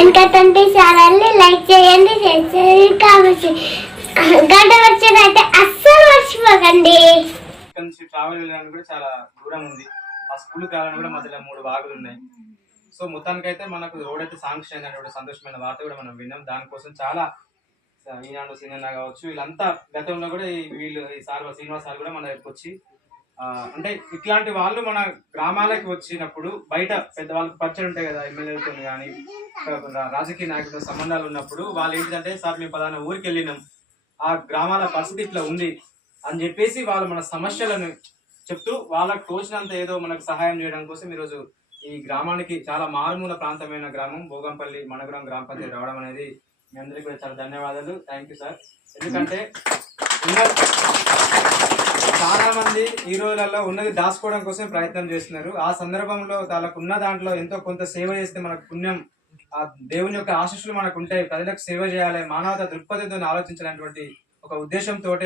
వెనకతంటే ఛానల్ని లైక్ చేయండి షేర్ చేయండి. కామెంట్ చేయండి గంట వచ్చేదైతే అస్సలు మర్చిపోకండి. ఇక్కడ నుంచి ట్రావెల్ వెళ్ళడానికి కూడా చాలా దూరం ఉంది. ఆ స్కూల్ కావాలని కూడా మధ్యలో మూడు వాగులు ఉన్నాయి. సో మొత్తానికైతే మనకు రోడ్ అయితే శాంక్షన్ అయినటువంటి సంతోషమైన వార్త కూడా మనం విన్నాం. దానికోసం చాలా ఆ, ఈనాడు సీనియర్ కావచ్చు వీళ్ళంతా గతంలో కూడా ఈ వీళ్ళు ఈ సార్ శ్రీనివాస్ సార్ కూడా మన దగ్గరికి వచ్చి అంటే ఇట్లాంటి వాళ్ళు మన గ్రామాలకు వచ్చినప్పుడు బయట పెద్దవాళ్ళకి పరిచయం ఉంటాయి కదా ఎమ్మెల్యేలతో కానీ రాజకీయ నాయకులతో సంబంధాలు ఉన్నప్పుడు వాళ్ళు ఏంటంటే సార్ మేము పలానా ఊరికి వెళ్ళినాం. ఆ గ్రామాల పరిస్థితి ఇట్లా ఉంది. అని చెప్పేసి వాళ్ళు మన సమస్యలను చెప్తూ వాళ్ళకు తోచినంత ఏదో మనకు సహాయం చేయడం కోసం ఈరోజు ఈ గ్రామానికి చాలా మారుమూల ప్రాంతమైన గ్రామం భోగంపల్లి మనగురం గ్రామ పంచాయతీ రావడం అనేది మీ అందరికీ కూడా చాలా ధన్యవాదాలు. థ్యాంక్ యూ సార్ ఎందుకంటే చాలా మంది ఈ రోజులలో ఉన్నది దాచుకోవడం కోసం ప్రయత్నం చేస్తున్నారు. ఆ సందర్భంలో వాళ్ళకు ఉన్న దాంట్లో ఎంతో కొంత సేవ చేస్తే మనకు పుణ్యం ఆ దేవుని యొక్క ఆశీస్సులు మనకు ఉంటాయి. ప్రజలకు సేవ చేయాలి మానవత దృక్పథంతో ఆలోచించాలనేటువంటి ఒక ఉద్దేశంతో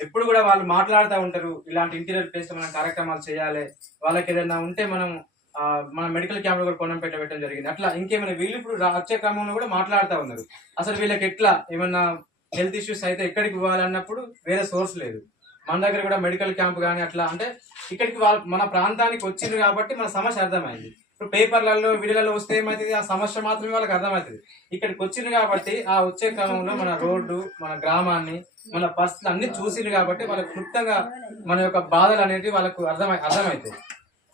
ఎప్పుడు కూడా వాళ్ళు మాట్లాడుతూ ఉంటారు. ఇలాంటి ఇంటీరియర్ ప్లేస్ మనం కార్యక్రమాలు చేయాలి. వాళ్ళకి ఏదైనా ఉంటే మనం మన మెడికల్ క్యాంప్ కూడా కొనం పెట్టబెట్టడం జరిగింది. అట్లా ఇంకేమైనా వీళ్ళు ఇప్పుడు రా- వచ్చే క్రమంలో కూడా మాట్లాడుతూ ఉన్నారు. అసలు వీళ్ళకి ఎట్లా? ఏమన్నా హెల్త్ ఇష్యూస్ అయితే ఎక్కడికి పోవాలన్నప్పుడు వేరే సోర్స్ లేదు. మన దగ్గర కూడా మెడికల్ క్యాంప్ కానీ అట్లా అంటే ఇక్కడికి వాళ్ళ మన ప్రాంతానికి వచ్చింది కాబట్టి మన సమస్య అర్థమైంది. ఇప్పుడు పేపర్లలో వీడియోలలో వస్తే ఏమవుతుంది ఆ సమస్య మాత్రమే వాళ్ళకి అర్థమవుతుంది ఇక్కడికి వచ్చింది కాబట్టి ఆ వచ్చే క్రమంలో మన రోడ్డు మన గ్రామాన్ని మన పరిస్థితులు అన్ని చూసింది కాబట్టి వాళ్ళకి క్లుప్తంగా మన యొక్క బాధలు అనేవి వాళ్ళకు అర్థమై అర్థమవుతాయి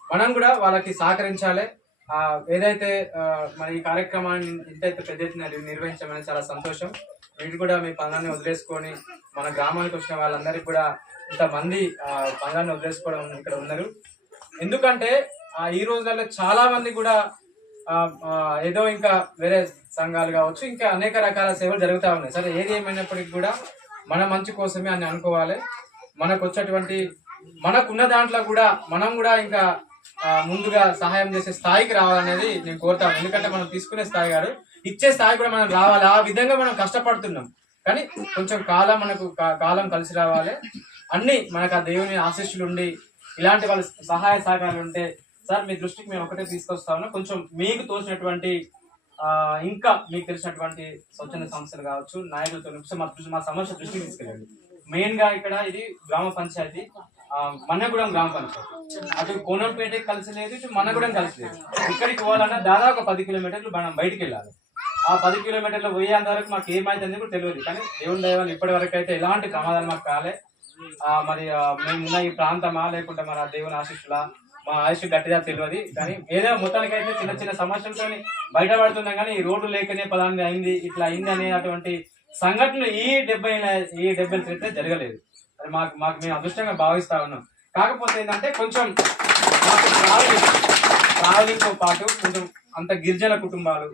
మనం కూడా వాళ్ళకి సహకరించాలి. ఆ, ఏదైతే మన ఈ కార్యక్రమాన్ని ఇంతైతే పెద్ద ఎత్తున నిర్వహించమని చాలా సంతోషం. వీటి కూడా మీ పనులన్నీ వదిలేసుకొని మన గ్రామానికి వచ్చిన వాళ్ళందరికీ కూడా ఇంతమంది ఆ, వదిలేసుకోవడం ఇక్కడ ఉన్నారు. ఎందుకంటే ఈ రోజులలో చాలా మంది కూడా ఏదో ఇంకా వేరే సంఘాలు కావచ్చు ఇంకా అనేక రకాల సేవలు జరుగుతూ ఉన్నాయి. సరే ఏది ఏమైనప్పటికీ కూడా మన మంచి కోసమే అని అనుకోవాలి. మనకు వచ్చేటువంటి మనకున్న దాంట్లో కూడా మనం కూడా ఇంకా ముందుగా సహాయం చేసే స్థాయికి రావాలనేది నేను కోరుతాను ఎందుకంటే మనం తీసుకునే స్థాయి కాదు ఇచ్చే స్థాయి కూడా మనం రావాలి. ఆ విధంగా మనం కష్టపడుతున్నాం. కానీ కొంచెం కాలం మనకు కాలం కలిసి రావాలి. అన్ని మనకు ఆ దేవుని ఆశీస్సులు ఉండి ఇలాంటి వాళ్ళ సహాయ సహకారాలు ఉంటే సార్ మీ దృష్టికి మేము ఒకటే తీసుకొస్తాము కొంచెం మీకు తోచినటువంటి ఇంకా మీకు తెలిసినటువంటి స్వచ్ఛంద సంస్థలు కావచ్చు నాయకులతో మా మా సమస్య దృష్టికి తీసుకెళ్ళండి. మెయిన్గా ఇక్కడ ఇది గ్రామ పంచాయతీ ఆ, మన్నగూడెం గ్రామ పంచాయతీ. అటు కోనంపేట కలిసి లేదు ఇటు మన్నగూడెం కలిసి లేదు. ఇక్కడికి పోవాలన్నా దాదాపు ఒక పది కిలోమీటర్లు మనం బయటికి వెళ్ళాలి. ఆ పది కిలోమీటర్లు పోయేంత వరకు మాకు ఏమైతుంది కూడా తెలియదు. కానీ దేవుని దైవాలు ఇప్పటి వరకు అయితే ఎలాంటి ప్రమాదాలు మాకు కాలే ఆ, మరి మేమున్న ఈ ప్రాంతమా లేకుంటే మరి ఆ దేవుని ఆశిష్యులా మా ఆయుష్ గట్టిగా తెలియదు. కానీ ఏదో మొత్తానికి అయితే చిన్న చిన్న సమస్యలతో బయటపడుతున్నాం కానీ ఈ రోడ్డు లేకనే పలాంటి అయింది ఇట్లా అయింది అనే అటువంటి సంఘటనలు ఈ డెబ్బై ఈ డెబ్బై అయితే జరగలేదు. అది మాకు మాకు మేము అదృష్టంగా భావిస్తా ఉన్నాం. కాకపోతే ఏంటంటే కొంచెం ట్రావెలింగ్ ట్రావెలింగ్తో పాటు కొంచెం అంత గిరిజన కుటుంబాలు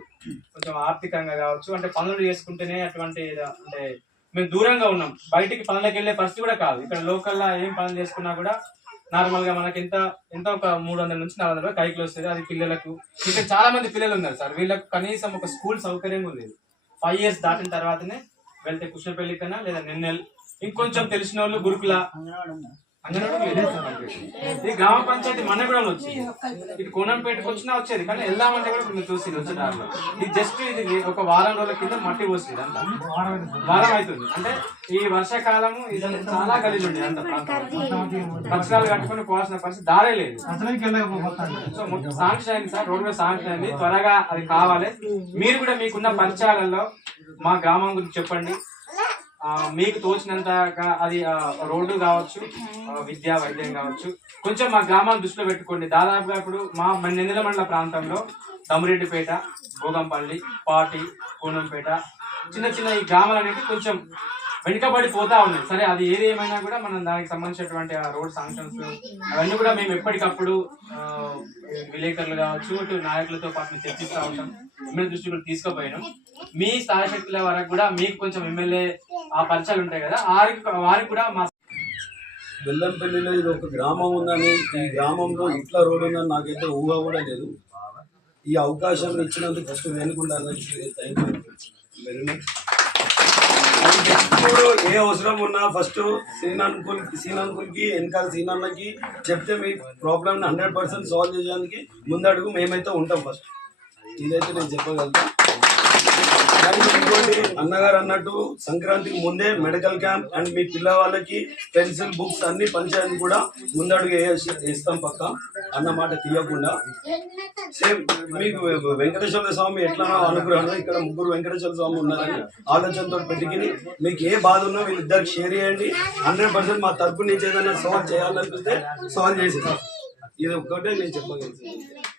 కొంచెం ఆర్థికంగా కావచ్చు అంటే పనులు చేసుకుంటేనే అటువంటి అంటే మేము దూరంగా ఉన్నాం. బయటికి పనులకు వెళ్ళే పరిస్థితి కూడా కాదు. ఇక్కడ లోకల్లో ఏం పనులు చేసుకున్నా కూడా నార్మల్గా మనకి ఎంత ఎంత ఒక మూడు వందల నుంచి నాలుగు వందల కైకిలు వస్తుంది అది పిల్లలకు ఇక్కడ చాలా మంది పిల్లలు ఉన్నారు సార్. వీళ్ళకి కనీసం ఒక స్కూల్ సౌకర్యం ఉంది ఫైవ్ ఇయర్స్ దాటిన తర్వాతనే వెళ్తే కృష్ణపల్లి కన్నా లేదా నిన్నెల్ ఇంకొంచెం తెలిసిన వాళ్ళు గురుకుల అంగన్వాడీ గ్రామ పంచాయతీ మనగూడెం వచ్చింది. ఇది కోనంపేటకు వచ్చినా వచ్చేది కానీ వెళ్దామంటే కూడా మీరు చూసి వచ్చే దాంట్లో ఇది జస్ట్ ఇది ఒక వారం రోజుల కింద మట్టి పోసింది అంత వారం అవుతుంది. అంటే ఈ వర్షాకాలము ఇది చాలా గలీజ్ ఉంది అంత పక్షాలు కట్టుకుని పోవాల్సిన పరిస్థితి దారే లేదు. సో సాంక్షన్ శాంక్షన్ అయింది సార్ రోడ్ మీద శాంక్షన్ అయింది త్వరగా అది కావాలి. మీరు కూడా మీకున్న పరిచయాలలో మా గ్రామం గురించి చెప్పండి. మీకు తోచినంతగా అది రోడ్డు కావచ్చు విద్యా వైద్యం కావచ్చు. కొంచెం మా గ్రామాన్ని దృష్టిలో పెట్టుకోండి. దాదాపుగా ఇప్పుడు మా మన మండల ప్రాంతంలో తమిరెడ్డిపేట భోగంపల్లి పాటి కూనంపేట చిన్న చిన్న ఈ గ్రామాలు అనేవి కొంచెం వెనుకబడి పోతా ఉన్నాయి. సరే అది ఏది ఏమైనా కూడా మనం దానికి సంబంధించినటువంటి ఆ రోడ్ శాంక్షన్స్ అవన్నీ కూడా మేము ఎప్పటికప్పుడు విలేకరులు కావచ్చు ఇటు నాయకులతో పాటు చర్చిస్తూ ఉంటాం. ఎమ్మెల్యే దృష్టి కూడా తీసుకుపోయాను. మీ స్థాయి శక్తుల వరకు కూడా మీకు కొంచెం ఎమ్మెల్యే ఆ పరిచయాలు ఉంటాయి కదా వారికి వారికి కూడా మా బెల్లంపల్లిలో ఇది ఒక గ్రామం ఉందని ఈ గ్రామంలో ఇట్లా రోడ్ ఉందని నాకైతే ఊహ కూడా లేదు. ఈ అవకాశం ఇచ్చినందుకు ఫస్ట్ వెనుకుండా థ్యాంక్ యూ వెరీ మచ్ ఏ అవసరం ఉన్నా ఫస్ట్ శ్రీనాన్కుల్ శ్రీనాన్కుల్కి వెనకాల శ్రీనాన్నకి చెప్తే మీ ప్రాబ్లమ్ హండ్రెడ్ పర్సెంట్ సాల్వ్ చేయడానికి ముందడుగు మేమైతే ఉంటాం ఫస్ట్ ఇదైతే నేను చెప్పగలుగుతాను అన్నగారు అన్నట్టు సంక్రాంతికి ముందే మెడికల్ క్యాంప్ అండ్ మీ పిల్లవాళ్ళకి పెన్సిల్ బుక్స్ అన్ని పంచాయతీ కూడా ముందడుగు ఇస్తాం పక్క. అన్న మాట తీయకుండా. సేమ్ మీకు వెంకటేశ్వర స్వామి ఎట్లా అనుగ్రహం ఇక్కడ ముగ్గురు వెంకటేశ్వర స్వామి ఉన్నారని ఆలోచనతో పెట్టుకుని మీకు ఏ బాధ ఉన్నా వీళ్ళిద్దరికి షేర్ చేయండి. హండ్రెడ్ పర్సెంట్ మా తరపు నుంచి ఏదైనా సాల్వ్ చేయాలనిపిస్తే సాల్వ్ చేసేస్తాం. ఇది ఒక్కటే నేను చెప్పగలుగుతాను.